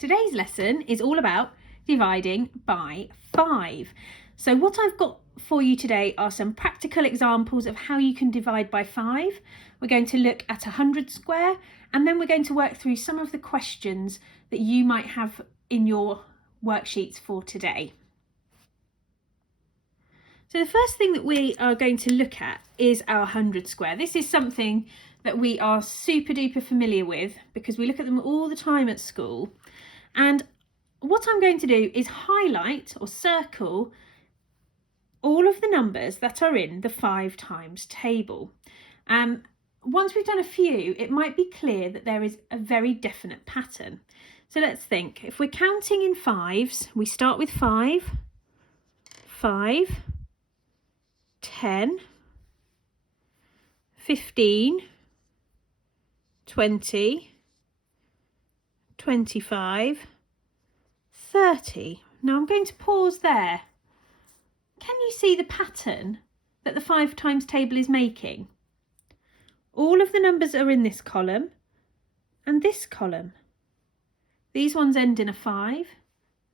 Today's lesson is all about dividing by 5. So what I've got for you today are some practical examples of how you can divide by 5. We're going to look at 100 square, and then we're going to work through some of the questions that you might have in your worksheets for today. So the first thing that we are going to look at is our 100 square. This is something that we are super duper familiar with because we look at them all the time at school. And what I'm going to do is highlight or circle all of the numbers that are in the 5 times table. Once we've done a few, it might be clear that there is a very definite pattern. So let's think. If we're counting in 5s, we start with 5, 5, 10, 15, 20, 25, 30. Now I'm going to pause there. Can you see the pattern that the 5 times table is making? All of the numbers are in this column and this column. These ones end in a 5.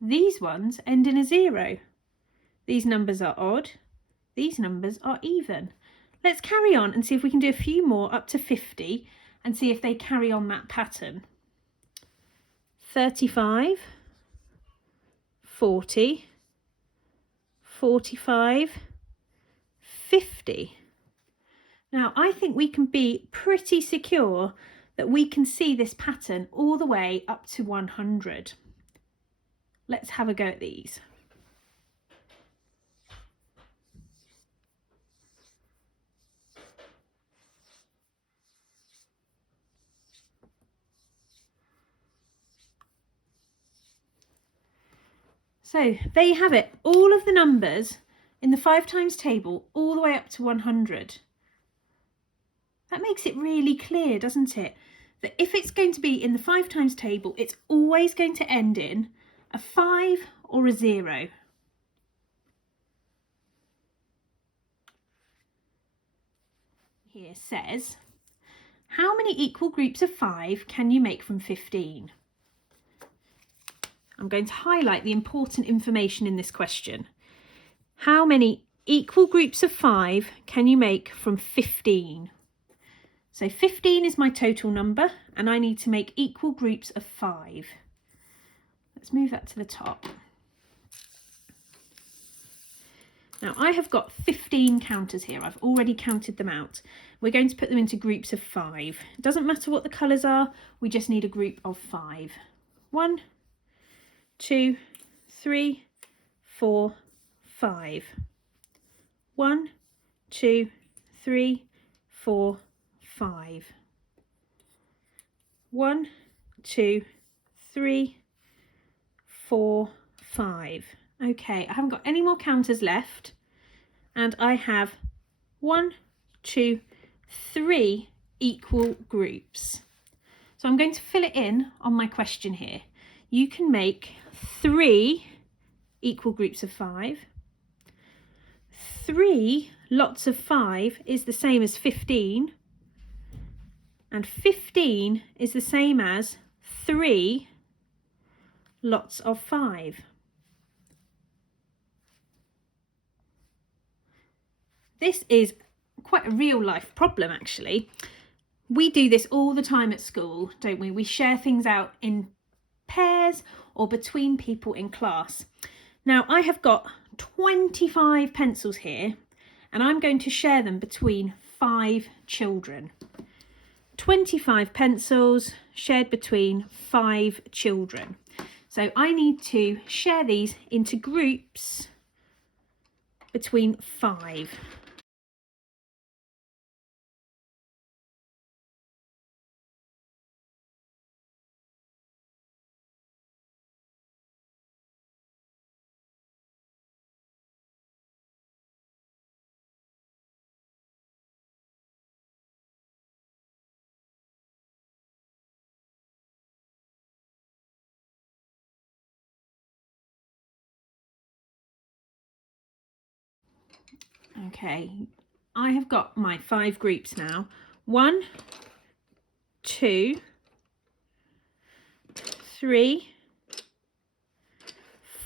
These ones end in a 0. These numbers are odd. These numbers are even. Let's carry on and see if we can do a few more up to 50 and see if they carry on that pattern. 35, 40, 45, 50. Now I think we can be pretty secure that we can see this pattern all the way up to 100. Let's have a go at these. So there you have it, all of the numbers in the 5 times table all the way up to 100. That makes it really clear, doesn't it? That if it's going to be in the 5 times table, it's always going to end in a 5 or a 0. Here says, how many equal groups of 5 can you make from 15? I'm going to highlight the important information in this question. How many equal groups of 5 can you make from 15? So 15 is my total number and I need to make equal groups of 5. Let's move that to the top. Now I have got 15 counters here. I've already counted them out. We're going to put them into groups of 5. It doesn't matter what the colours are, we just need a group of 5. 1, 2, 3, 4, 5. 1, 2, 3, 4, 5. 1, 2, 3, 4, 5. Okay, I haven't got any more counters left, and I have 1, 2, 3 equal groups. So I'm going to fill it in on my question here. You can make 3 equal groups of 5. 3 lots of 5 is the same as 15. And 15 is the same as 3 lots of 5. This is quite a real life problem actually. We do this all the time at school, don't we? We share things out in pairs or between people in class. Now I have got 25 pencils here and I'm going to share them between 5 children. 25 pencils shared between 5 children. So I need to share these into groups between 5. Okay, I have got my 5 groups now. 1, 2, 3,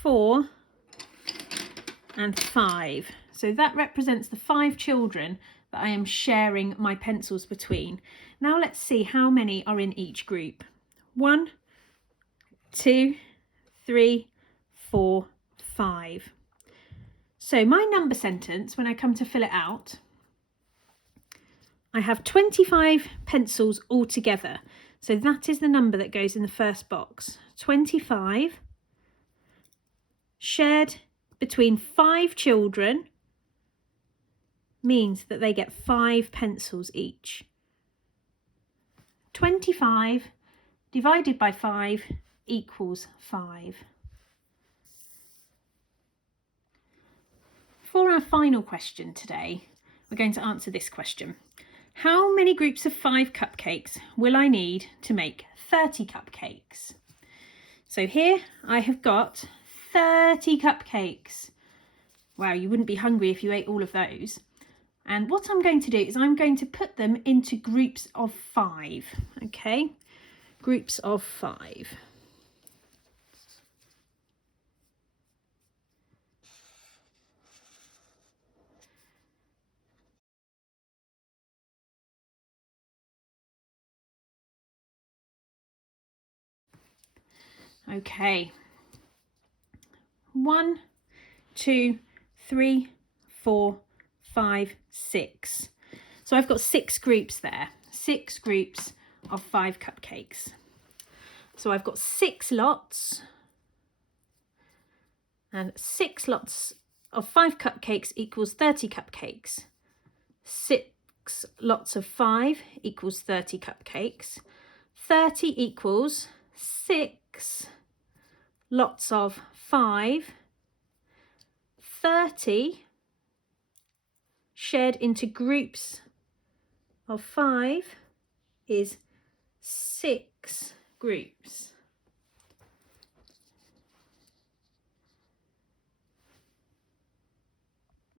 4 and 5. So that represents the 5 children that I am sharing my pencils between. Now let's see how many are in each group. 1, 2, 3, 4, 5. So my number sentence, when I come to fill it out, I have 25 pencils altogether. So that is the number that goes in the first box. 25 shared between 5 children means that they get 5 pencils each. 25 divided by 5 equals 5. For our final question today, we're going to answer this question. How many groups of 5 cupcakes will I need to make 30 cupcakes? So here I have got 30 cupcakes. Wow, you wouldn't be hungry if you ate all of those. And what I'm going to do is I'm going to put them into groups of 5. Okay, groups of 5. Okay. 1, 2, 3, 4, 5, 6. So I've got 6 groups there. 6 groups of 5 cupcakes. So I've got 6 lots. And 6 lots of 5 cupcakes equals 30 cupcakes. 6 lots of 5 equals 30 cupcakes. 30 equals 6 lots of 5. 30 shared into groups of 5 is 6 groups.